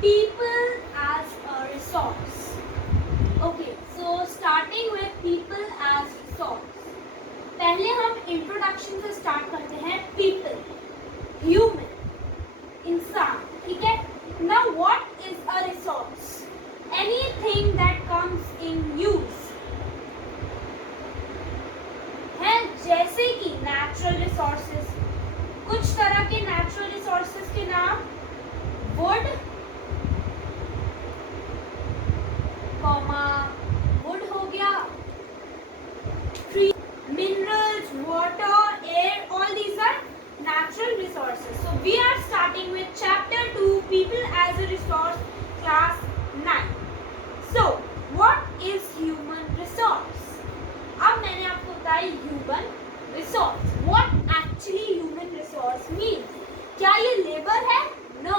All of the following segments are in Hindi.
people as a resource. Okay, so starting with people as resource. पहले हम इंट्रोडक्शन से स्टार्ट करते हैं. people, human, इंसान. ठीक है. Now what is a resource? Anything that comes in use. है जैसे कि नेचुरल रिसोर्सेज. कुछ तरह के नेचुरल रिसोर्सेज के नाम वुड, वुड हो गया, tree, minerals, water, air, all these are natural resources. So we are starting with chapter 2, people as a resource, class 9. So what is human resource? अब मैंने आपको बताया human resource. What actually human resource means? क्या ये लेबर है? No.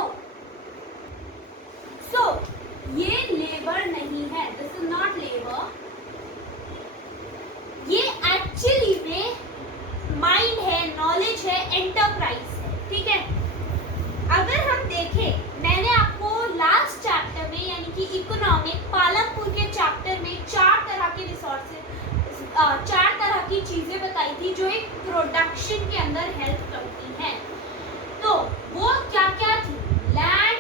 So ये लेबर नहीं है. This is not labor. ये एक्चुअली में माइंड है, नॉलेज है, एंटरप्राइज है. ठीक है. अगर हम देखें, मैंने आपको लास्ट चैप्टर में यानी कि इकोनॉमिक पालमपुर के चैप्टर में चार तरह के रिसोर्सेज, चार तरह की चीजें बताई थी जो एक प्रोडक्शन के अंदर हेल्प करती हैं. तो वो क्या क्या थी? Land,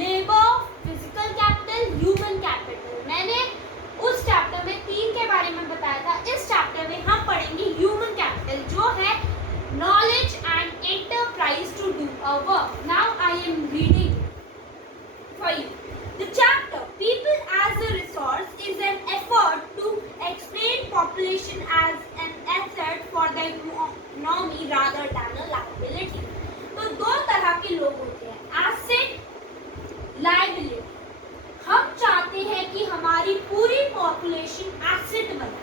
labour, physical capital, human capital. मैंने उस चैप्टर में 3 के बारे में बताया था. इस चैप्टर में हम पढ़ेंगे ह्यूमन कैपिटल जो है knowledge and enterprise to do a work. Now I am reading for you. The chapter people as a resource is an effort to explain population as an asset for the economy rather than a liability. तो दो तरह के लोग होते हैं, एसेट, लायबिलिटी. हम चाहते हैं कि हमारी पूरी पॉपुलेशन एसेट बने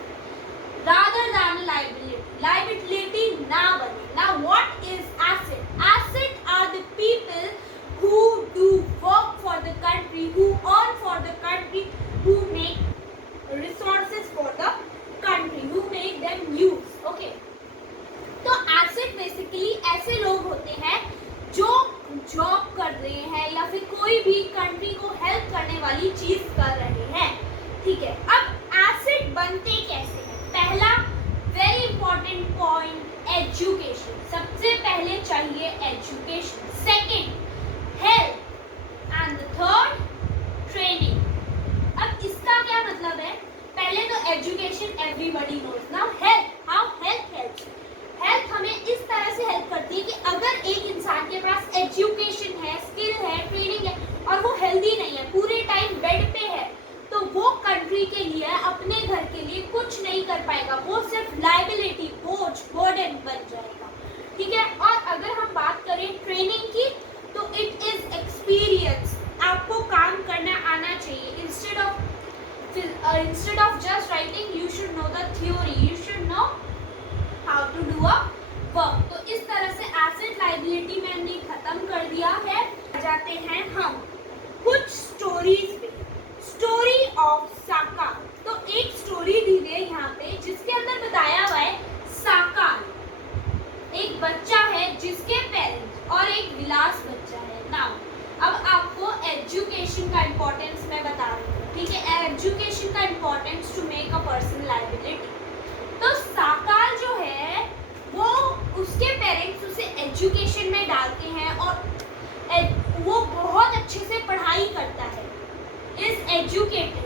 rather than liability. Liability ना बने. Now what is asset? Asset are the people who do work for the country, who earn for the country, who make resources for the country, who make them use. Okay. तो asset basically ऐसे लोग होते हैं जो जॉब कर रहे हैं या फिर कोई भी कंट्री को हेल्प करने वाली चीज कर रहे हैं. ठीक है. अब एसेट बनते कैसे हैं? पहला वेरी इंपॉर्टेंट पॉइंट, एजुकेशन. सबसे पहले चाहिए education. Second health and the third training. अब इसका क्या मतलब है? पहले तो education everybody knows. Now health. How health helps? Health हमें इस तरह से हेल्प करती है कि अगर एक इंसान के पास एजुकेशन है, स्किल है, ट्रेनिंग है और वो हेल्दी नहीं है, पूरे टाइम बेड पे है, तो वो कंट्री के लिए, अपने घर के लिए कुछ नहीं कर पाएगा. वो सिर्फ लायबिलिटी, बोझ, बर्डन बन जाएगा. ठीक है. और अगर हम बात करें ट्रेनिंग की, तो इट इज एक्सपीरियंस. आपको काम करना आना चाहिए. Instead of just writing you should know the theory, you should know how to do a work. तो इस तरह से एसेट लायबिलिटी मैंने खत्म कर दिया है. जाते हैं हम कुछ स्टोरीज पे. स्टोरी ऑफ साकार. तो एक स्टोरी दी गई है यहाँ पे जिसके अंदर बताया हुआ है साकार एक बच्चा है जिसके पेरेंट्स और एक विलास बच्चा है. नाउ अब आपको एजुकेशन का इम्पोर्टेंस मैं बता रही हूँ. ठीक है. एजुकेशन का importance to make a person liability. तो साकार जो है वो उसके पेरेंट्स उसे एजुकेशन में डालते हैं और वो बहुत अच्छे से पढ़ाई करता है, इज एजुकेटेड.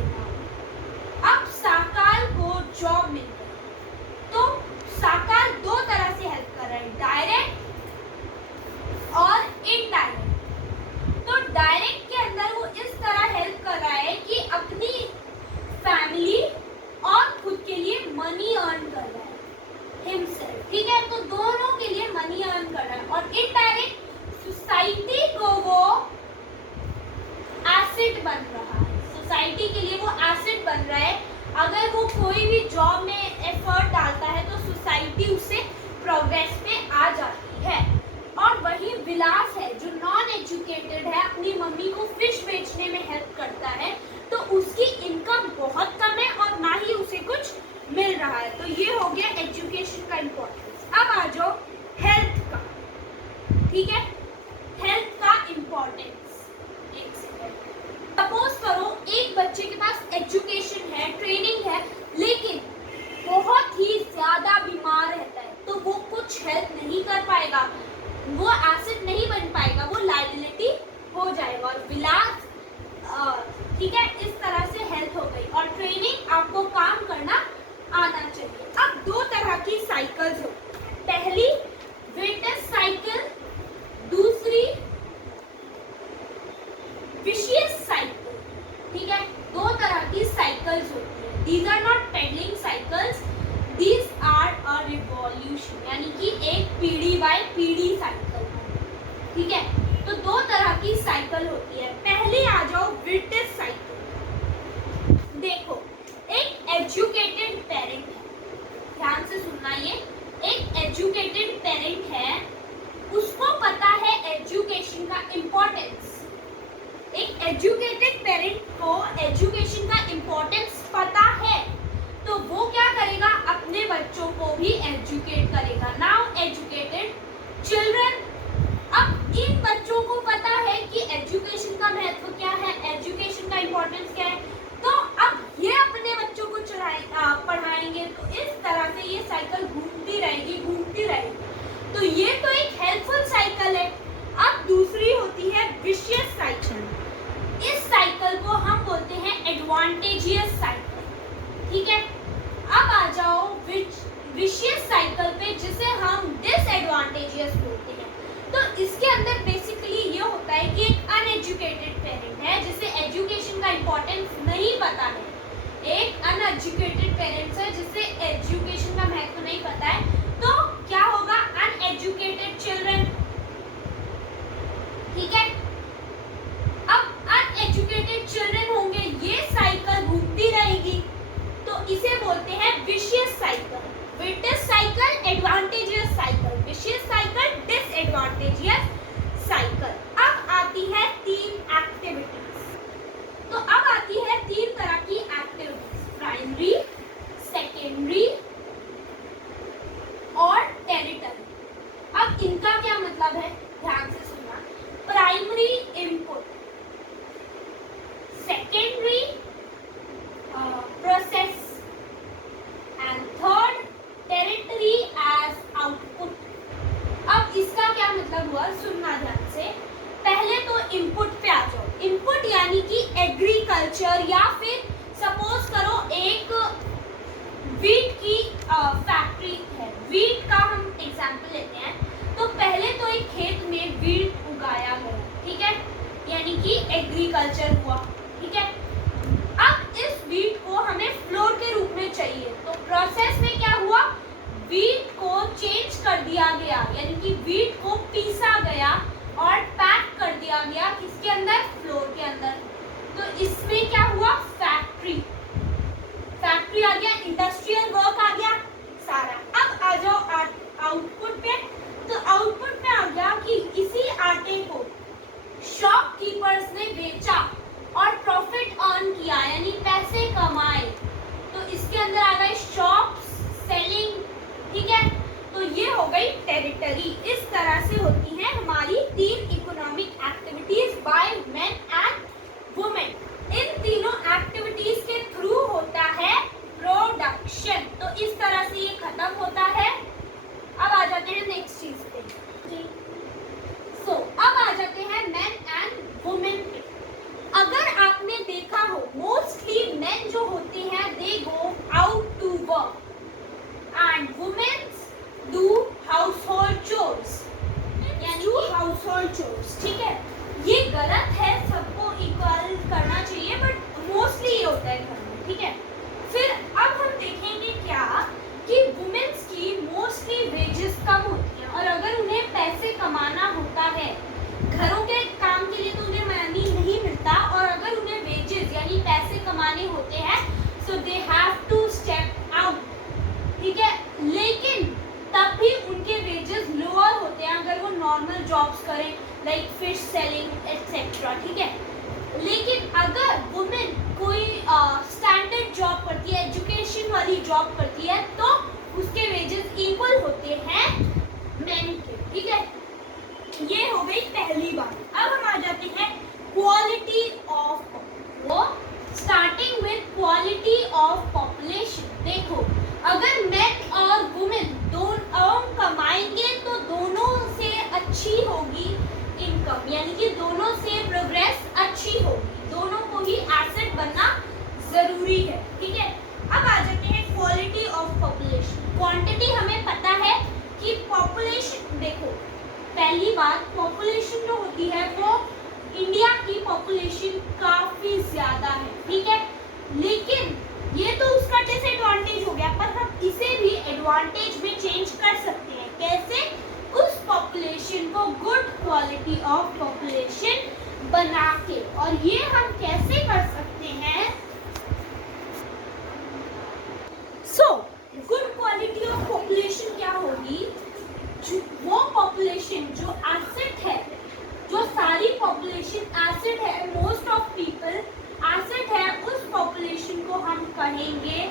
अब साकार को जॉब मिल गई. तो साकार दो तरह से हेल्प कर रहा है, डायरेक्ट और इनडायरेक्ट. तो डायरेक्ट के अंदर वो इस तरह हेल्प कर रहा है कि अपनी फैमिली और खुद के लिए मनी अर्न कर रहा है हिमसेल्फ. ठीक है. तो दोनों के लिए मनी अर्न कर रहा है. और इनडायरेक्ट सोसाइटी को वो एसेट बन रहा है. सोसाइटी के लिए वो एसेट बन रहा है. अगर वो कोई भी जॉब में एफर्ट डालता है तो सोसाइटी उससे प्रोग्रेस पे आ जाती है. और वही विलास है जो नॉन एजुकेटेड है, अपनी मम्मी को फिश बेचने में हेल्प करता है, तो उसकी इनकम बहुत कम है और ना ही उसे कुछ मिल रहा है. तो ये हो गया एजुकेशन का इम्पोर्टेंस. अब आ जाओ हेल्थ का. ठीक है. हेल्थ का इम्पोर्टेंस. एक सेकेंड. एजुकेशन है, ट्रेनिंग है, लेकिन बहुत ही ज्यादा बीमार रहता है तो वो कुछ हेल्प नहीं कर पाएगा, वो एसेट नहीं बन पाएगा, वो लायबिलिटी हो जाएगा और विलास, ठीक है, इस तरह से हेल्थ हो गई। और ट्रेनिंग, आपको काम करना आना चाहिए। अब दो तरह की साइकिल्स हो, पहली विंटर्स साइकिल, दूसरी विशियस साइकिल, ठीक है, दो तरह की साइकिल्स होती है। These are not pedalling cycles, these are a revolution, यानी कि एक पीढ़ी बाय पीढ़ी साइकिल, ठीक है। तो दो तरह की साइकिल होती है। पहले आ जाओ विंटर्स साइकिल। देखो, एक एजुकेटेड पेरेंट है, ध्यान से सुनना, ये एक एजुकेटेड पेरेंट है, उसको पता है एजुकेशन का इम्पोर्टेंस। एक एजुकेटेड पेरेंट को एजुकेशन का इम्पोर्टेंस पता है तो वो क्या करेगा, अपने बच्चों को भी एजुकेट करेगा। नाउ एजुकेटेड चिल्ड्रन, अब इन बच्चों को पता है कि एजुकेशन का महत्व क्या है, एजुकेशन का इम्पोर्टेंस क्या है, तो अब ये अपने बच्चों को पढ़ाएंगे। तो इस तरह से ये साइकिल घूमती रहेगी, घूमती रहेगी। तो ये तो एक हेल्पफुल साइकिल है। अब दूसरी होती है विशियस साइकिल। इस साइकिल को हम बोलते हैं एडवांटेजियस साइकिल, ठीक है। अब आ जाओ विशियस साइकिल पे, जिसे हम डिसएडवांटेजियस बोलते हैं। तो इसके अंदर बेसिकली ये होता है कि एक अनएजुकेटेड पेरेंट है जिसे एजुकेशन का इम्पोर्टेंस नहीं पता है, एक अनएजुकेटेड पेरेंट्स है जिसे एजुकेशन का महत्व नहीं पता है, तो क्या होगा, अनएजुकेटेड चिल्ड्रन, ठीक है। अब अनएजुकेटेड चिल्ड्रन होंगे, ये साइकिल घूमती रहेगी, तो इसे बोलते हैं vicious cycle. Winters cycle advantageous cycle, vicious cycle disadvantageous cycle. अब आती है तीन एक्टिविटीज। तो अब आती है तीन तरह की एक्टिविटीज, प्राइमरी, सेकेंडरी और टेरिटरी। अब इनका क्या मतलब है, ध्यान से सुनना। Primary input, secondary process and third tertiary as output. अब इसका क्या मतलब हुआ, सुनना ध्यान से। पहले तो इनपुट पे आ जाओ। इनपुट यानी कि एग्रीकल्चर, या फिर सपोज करो एक वीट की फैक्ट्री है, वीट का हम एग्जांपल लेते हैं। तो पहले तो एक खेत में वीट उगाया गया, ठीक है, यानी कि एग्रीकल्चर हुआ, ठीक है। अब इस वीट को हमें फ्लोर के रूप में चाहिए, तो प्रोसेस में क्या हुआ, वीट को चेंज कर दिया गया, यानी कि वीट को पीसा गया और पैक कर दिया गया, किसके अंदर, फ्लोर के अंदर। तो इसमें क्या हुआ, फैक्ट्री, फैक्ट्री आ गया, इंडस्ट्रियल वर्क आ गया सारा। अब आ जाओ आउटपुट पे। तो आउटपुट में आ गया कि इसी आटे को शॉपकीपर्स ने बेचा और प्रॉफिट अर्न किया, यानी पैसे कमाए, तो इसके अंदर आ गए शॉप सेलिंग, ठीक है। तो ये हो गई टेरिटरी। इस तरह से होती है हमारी तीन economic activities by men and women. इन तीनों एक्टिविटीज के थ्रू होता है प्रोडक्शन। तो इस तरह से ये खत्म होता है। अब आ जाते हैं नेक्स्ट चीज पे। अब आ जाते हैं मेन एंड वुमेन पे। अगर आपने देखा हो, मोस्टली मेन जो होते हैं they go out to work and womens do household chores, यानी हाउस होल्ड चोर्स, ठीक है। ये गलत है, सबको इक्वल करना चाहिए, बट मोस्टली ये होता है घर में, ठीक है। फिर अब हम देखेंगे क्या कि वुमेन्स की मोस्टली वेजेस कम होती हैं, और अगर उन्हें पैसे कमाना होता है घरों के काम के लिए तो उन्हें मनी नहीं मिलता, और अगर उन्हें वेजेस यानी पैसे कमाने होते हैं so they have to step out, ठीक है। लेकिन तब भी उनके वेजेस लोअर होते हैं अगर वो नॉर्मल जॉब्स करें, लाइक फिश सेलिंग एटसेट्रा, ठीक है। लेकिन अगर वुमेन कोई स्टैंडर्ड जॉब करती है, एजुकेशन वाली जॉब करती है, तो उसके वेजेस इक्वल होते हैं मेन के, ठीक है। ये हो गई पहली बात। अब हम आ जाते हैं क्वालिटी ऑफ, वो स्टार्टिंग विद जरूरी है, ठीक है। अब आ जाते हैं क्वालिटी ऑफ पॉपुलेशन। क्वांटिटी हमें पता है कि पॉपुलेशन, देखो पहली बात, पॉपुलेशन जो होती है वो इंडिया की पॉपुलेशन काफी ज्यादा है, ठीक है, लेकिन ये तो उसका डिसएडवांटेज हो गया, पर हम इसे भी एडवांटेज में चेंज कर सकते हैं। कैसे? उस पॉपुलेशन को गुड क्वालिटी ऑफ पॉपुलेशन बना के। और ये हम कैसे कर सकते हैं? गुड क्वालिटी ऑफ पॉपुलेशन क्या होगी? वो पॉपुलेशन जो एसेट है, जो सारी पॉपुलेशन एसेट है, मोस्ट ऑफ पीपल एसेट है, उस पॉपुलेशन को हम कहेंगे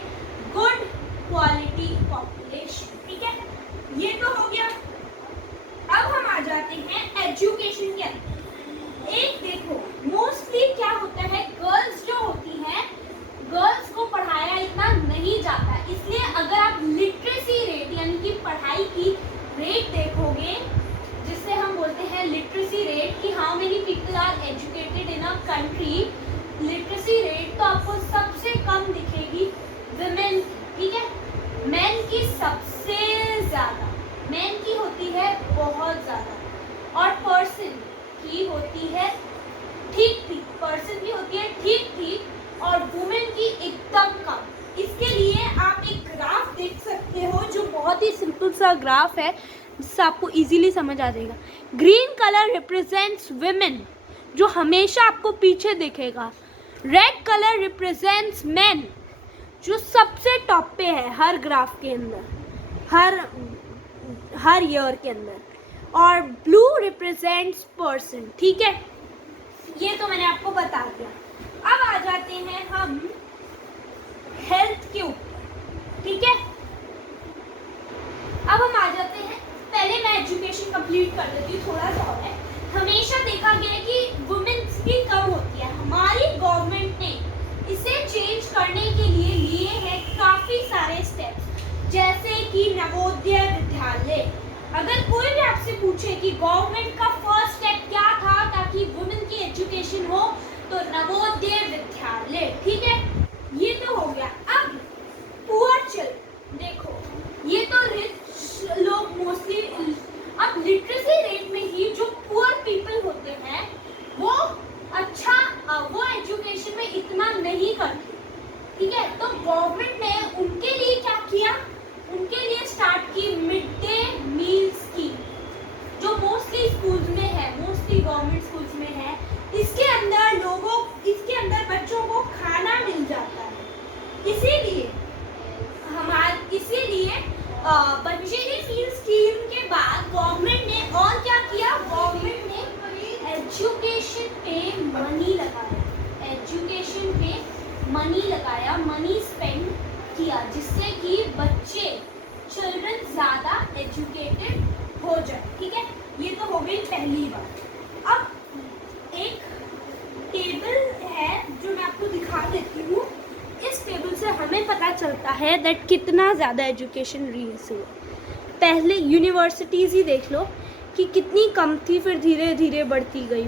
गुड क्वालिटी पॉपुलेशन, ठीक है। ये तो हो गया। अब हम आ जाते हैं एजुकेशन के अंदर। एक देखो, मोस्टली क्या होता है, गर्ल्स जो होती हैं, गर्ल्स को पढ़ाया इतना नहीं जाता, इसलिए अगर आप लिटरेसी रेट यानी कि पढ़ाई की रेट देखोगे, जिससे हम बोलते हैं लिटरेसी रेट कि how many people are educated in a country, literacy rate तो आपको सबसे कम दिखेगी विमेन, ठीक है। मेन की सबसे ज्यादा, मेन की होती है बहुत ज्यादा, और पर्सन की होती है ठीक ठीक, पर्सन की होती है ठीक ठीक, और वुमेन की एकदम कम। इसके लिए आप एक ग्राफ देख सकते हो, जो बहुत ही सिंपल सा ग्राफ है, जिससे आपको इजीली समझ आ जाएगा। ग्रीन कलर रिप्रेजेंट्स वुमेन, जो हमेशा आपको पीछे दिखेगा। रेड कलर रिप्रेजेंट्स मेन, जो सबसे टॉप पे है हर ग्राफ के अंदर, हर ईयर के अंदर। और ब्लू रिप्रेजेंट्स पर्सन, ठीक है। ये तो मैंने आपको बता दिया। अब आ जाते हैं हम हेल्थ के ऊपर, ठीक है। अब हम आ जाते हैं, पहले मैं एजुकेशन कंप्लीट कर देती हूँ, थोड़ा सा और है। हमेशा देखा गया है कि वुमेन्स भी कम होती है। हमारी गवर्नमेंट ने इसे चेंज करने के लिए लिए हैं काफी सारे स्टेप्स, जैसे कि नवोदय विद्यालय। अगर कोई भी आपसे पूछे कि गवर्नमेंट का फर्स्ट स्टेप क्या था ताकि वुमेन की एजुकेशन हो, तो नवोदय विद्यालय, ठीक है। ये तो हो गया। अब पुअर चिल्ड्रन, देखो ये तो रिच लोग मोस्टली, अब लिटरेसी रेट में ही जो पुअर पीपल होते हैं वो अच्छा, वो एजुकेशन में इतना नहीं करते, ठीक है। तो गवर्नमेंट ने उनके लिए क्या किया, उनके लिए स्टार्ट की मिड डे मील स्कीम, जो मोस्टली स्कूल्स में है, मोस्टली गवर्नमेंट स्कूल्स में है। इसके अंदर बच्चों को खाना मिल जाता है। इसीलिए बच्चे ही मील स्कीम के बाद गवर्नमेंट ने और क्या किया, गवर्नमेंट ने एजुकेशन पे मनी लगाया, एजुकेशन पे मनी लगाया, मनी स्पेंड किया, जिससे कि बच्चे, चिल्ड्रन ज़्यादा एजुकेटेड हो जाए, ठीक है। ये तो हो गई पहली बात। अब एक टेबल है जो मैं आपको दिखा देती हूँ। इस टेबल से हमें पता चलता है दैट कितना ज़्यादा एजुकेशन रीच हुआ। पहले यूनिवर्सिटीज़ ही देख लो कि कितनी कम थी, फिर धीरे धीरे बढ़ती गई,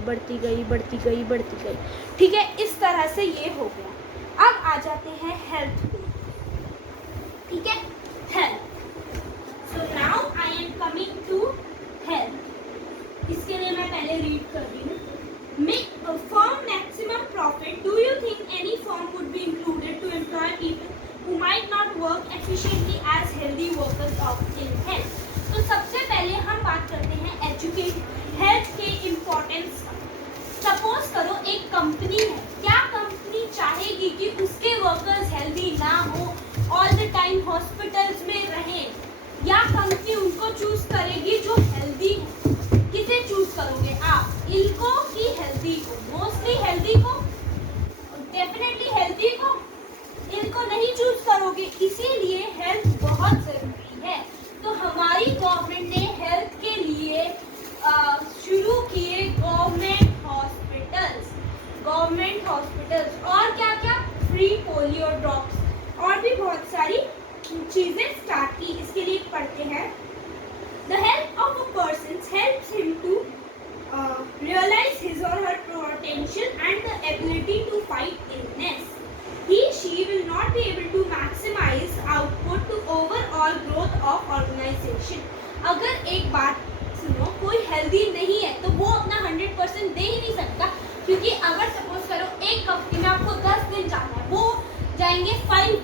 ठीक है। इस तरह से ये हो गया। अब आ जाते हैं हेल्थ पे, ठीक है। Health, so now I am coming to health. इसके लिए मैं पहले रीड कर रही हूँ। Firm maximum profit. Do you think any firm would be included to employ people who might not work efficiently as healthy workers in health? तो सबसे पहले हम बात करते हैं हेल्थ के इम्पोर्टेंस का। सपोज करो एक कंपनी है, क्या कंपनी चाहेगी कि उसके वर्कर्स हेल्दी ना हो, ऑल द टाइम हॉस्पिटल्स में रहें, या कंपनी उनको चूज करेगी जो हेल्दी हो? किसे चूज करोगे आप, इनको कि हेल्दी को? मोस्टली हेल्दी को, डेफिनेटली हेल्दी को, इनको नहीं चूज करोगे। इसीलिए हेल्थ बहुत जरूरी है। तो हमारी गवर्नमेंट ने हेल्थ के लिए शुरू किए गवर्नमेंट हॉस्पिटल्स, और क्या क्या, फ्री पोलियो ड्रॉप्स, और भी बहुत सारी चीजें स्टार्ट की। इसके लिए पढ़ते हैं, The health of a person helps him to realize his or her potential and the ability to fight illness. He, she अगर एक बात सुनो, कोई हेल्दी नहीं है तो वो अपना 100% दे ही नहीं सकता, क्योंकि अगर सपोज करो एक हफ्ते में आपको 10 दिन जाना है, वो जाएंगे 5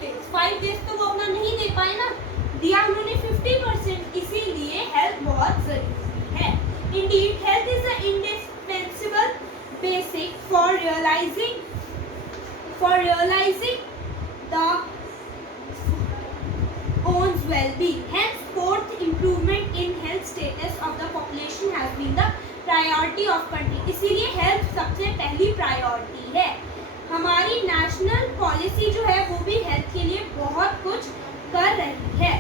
डेज तो वो अपना नहीं दे पाए ना, दिया उन्होंने 50%, इसीलिए हेल्थ बहुत जरूरी है। Indeed health is a indispensable basic for realising the one's well-being. Henceforth, improvement in health status of the population has been the priority of country. इसीलिए हेल्थ सबसे पहली प्रायोरिटी है। हमारी नेशनल पॉलिसी जो है वो भी हेल्थ के लिए बहुत कुछ कर रही है।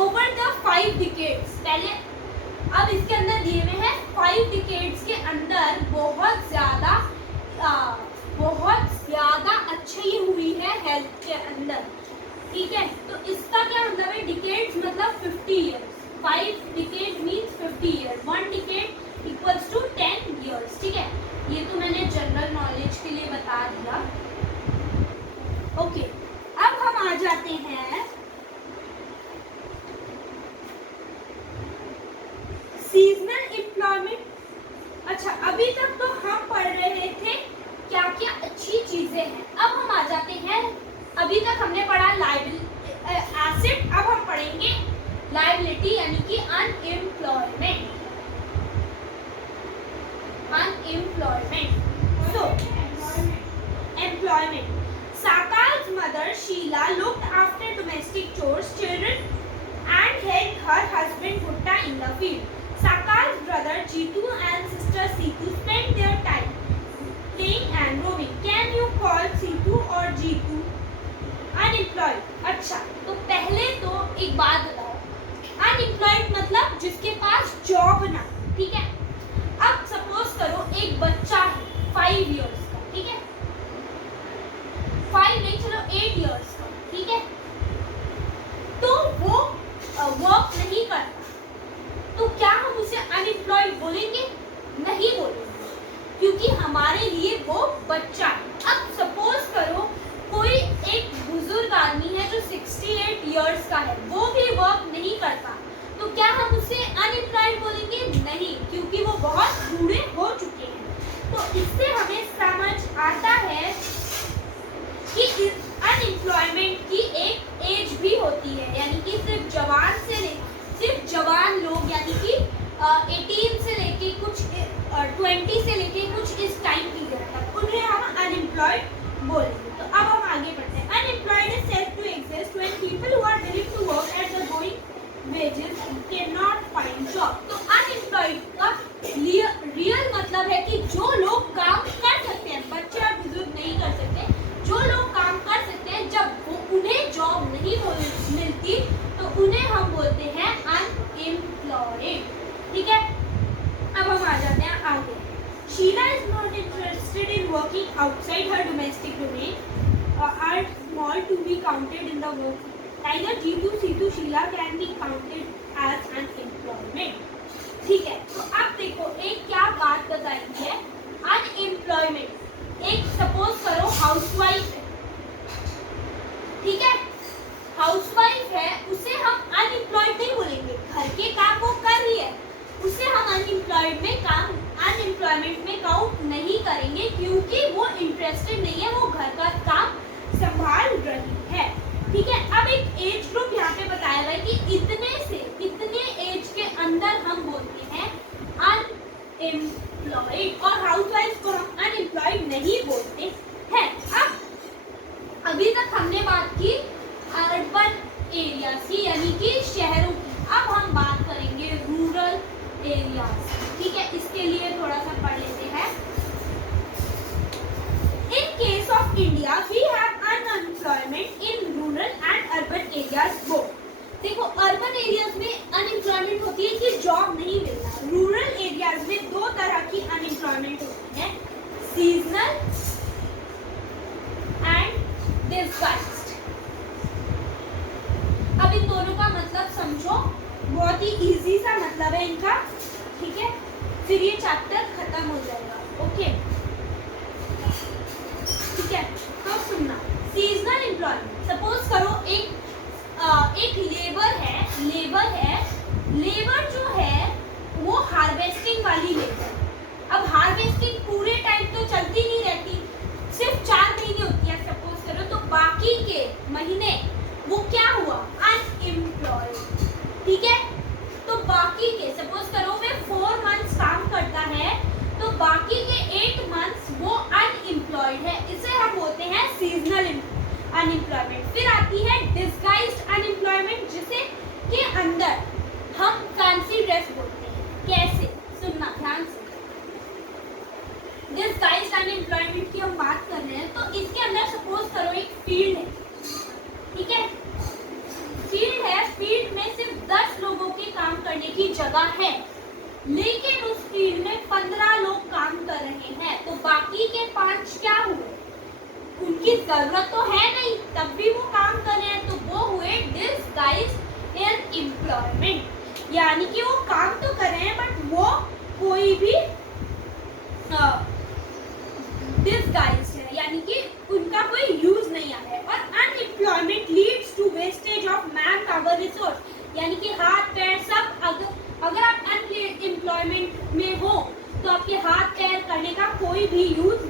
ओवर द 5 डिकेड्स, पहले अब इसके अंदर दिए हुए हैं 5 डिकेड्स के अंदर बहुत ज़्यादा अच्छी हुई है हेल्थ के अंदर, ठीक है। तो इसका क्या मतलब है, डिकेड्स मतलब 50 years, 5 decade means 50 year, 1 decade equals to 10 years, ठीक है। ये तो मैंने जनरल नॉलेज के लिए बता दिया। ओके, अब हम आ जाते हैं सीजनल एम्प्लॉयमेंट। अच्छा, अभी तक तो हम पढ़ रहे थे क्या क्या अच्छी चीजें हैं, अब हम आ जाते हैं, अभी तक हमने पढ़ा एसेट, अब हम पढ़ेंगे लायबिलिटी यानी कि unemployment. So, employment. Sakal's mother Sheila looked after domestic chores, children, and helped her husband Bhutta in the field. Sakal's brother Jitu and sister Situ spent their time playing and roaming. Can you call Situ or Jitu unemployed? अच्छा, तो पहले तो एक बात बताओ, अनएम्प्लॉयड मतलब जिसके पास जॉब ना, ठीक है। अब सपोज करो एक बच्चा है 5 इयर्स का, ठीक है, 5 नहीं चलो 8 इयर्स का, ठीक है, तो वो वर्क नहीं करता, तो क्या हम उसे अनएम्प्लॉयड बोलेंगे? नहीं बोलेंगे, क्योंकि हमारे लिए वो बच्चा है। अब सपोज करो कोई एक बुजुर्ग आदमी है जो 68 इयर्स का है, वो भी वर्क नहीं करता, तो क्या हम उसे अनएम्प्लॉयड बोलेंगे? नहीं, क्योंकि वो बहुत बूढ़े हो चुके हैं। तो इससे हमें समझ आता है कि अनएम्प्लॉयमेंट की एक एज भी होती है, यानी कि सिर्फ जवान लोग यानी कि 18 से लेके कुछ 20 से लेके कुछ इस टाइम पीरियड तक उन्हें हम अनएम्प्लॉयड बोलेंगे। तो अब हम आगे बढ़ते हैं। Unemployed is said to exist when people who are willing to work at the going wages can not find job. तो अनएम्प्लॉयड का रियल मतलब है कि जो लोग काम कर सकते हैं, बच्चे और बुजुर्ग नहीं कर सकते, जो लोग काम कर सकते हैं, जब वो उन्हें जॉब नहीं मिलती तो उन्हें हम बोलते हैं अनएम्प्लॉयड, ठीक है। अब हम आ जाते हैं आगे। Sheila is not interested in working outside her domestic domain, are small to be counted in the work. Neither Jitu, Situ, Sheila can be counted as an employment. ठीक है, तो अब देखो एक क्या बात बताई है, अनएम्प्लॉयमेंट। एक सपोज करो हाउसवाइफ है, ठीक है, हाउसवाइफ है, उसे हम अनएम्प्लॉयड नहीं बोलेंगे, घर के काम वो कर रही है, उसे हम अनएम्प्लॉयमेंट में काउंट नहीं करेंगे, क्योंकि वो इंटरेस्टेड नहीं है, वो घर का काम संभाल रही है, ठीक है। अब एक एज ग्रुप यहाँ पे बताया गया है कि इतने से इतने एज के अंदर हम बोलते हैं अनएम्प्लॉयड, और हाउसवाइफ को हम अनएम्प्लॉयड नहीं बोलते हैं। अब अभी तक हमने बात की अर्बन एरियाज की, यानी कि शहरों की। अब हम बात करेंगे रूरल एरियाज, ठीक है, इसके लिए थोड़ा सा पढ़ लेते हैं। In case of India we have unemployment in rural and urban areas both. देखो अर्बन एरियाज में अनएम्प्लॉयमेंट होती है कि जॉब नहीं मिल रहा, रूरल एरियाज में दो तरह की अनएम्प्लॉयमेंट होती है, सीजनल एंड डिस्गाइज्ड। अब इन दोनों का मतलब समझो, बहुत ही इजी सा मतलब है इनका, ठीक है, फिर ये चैप्टर खत्म हो जाएगा, ओके, ठीक है। तो सुनना, सीजनल एम्प्लॉयमेंट, सपोज करो एक लेबर है अनएम्प्लॉयमेंट। फिर आती है डिस्गाइज्ड अनएम्प्लॉयमेंट, जिसे के अंदर हम फैंसी ड्रेस बोलते हैं। कैसे, सुनना ध्यान से। डिस्गाइज्ड अनएम्प्लॉयमेंट की हम बात कर रहे हैं, तो इसके अंदर सपोज करो एक फील्ड है, ठीक है, फील्ड है, फील्ड में सिर्फ 10 लोगों के काम करने की जगह है, लेकिन उस फील्ड में 15 लोग काम कर रहे हैं, तो बाकी के 5 क्या हुए, उनकी जरूरत तो है नहीं तब भी वो काम कर रहे हैं, तो वो हुए डिस्गाइज्ड अनएम्प्लॉयमेंट। यानी कि वो काम तो कर रहे हैं बट वो कोई भी डिस्गाइज्ड है, यानी कि उनका कोई यूज नहीं आ रहा है। और unemployment leads to wastage of man power resource, यानी कि हाथ पैर सब, अगर आप अनएम्प्लॉयमेंट में हो तो आपके हाथ पैर करने का कोई भी यूज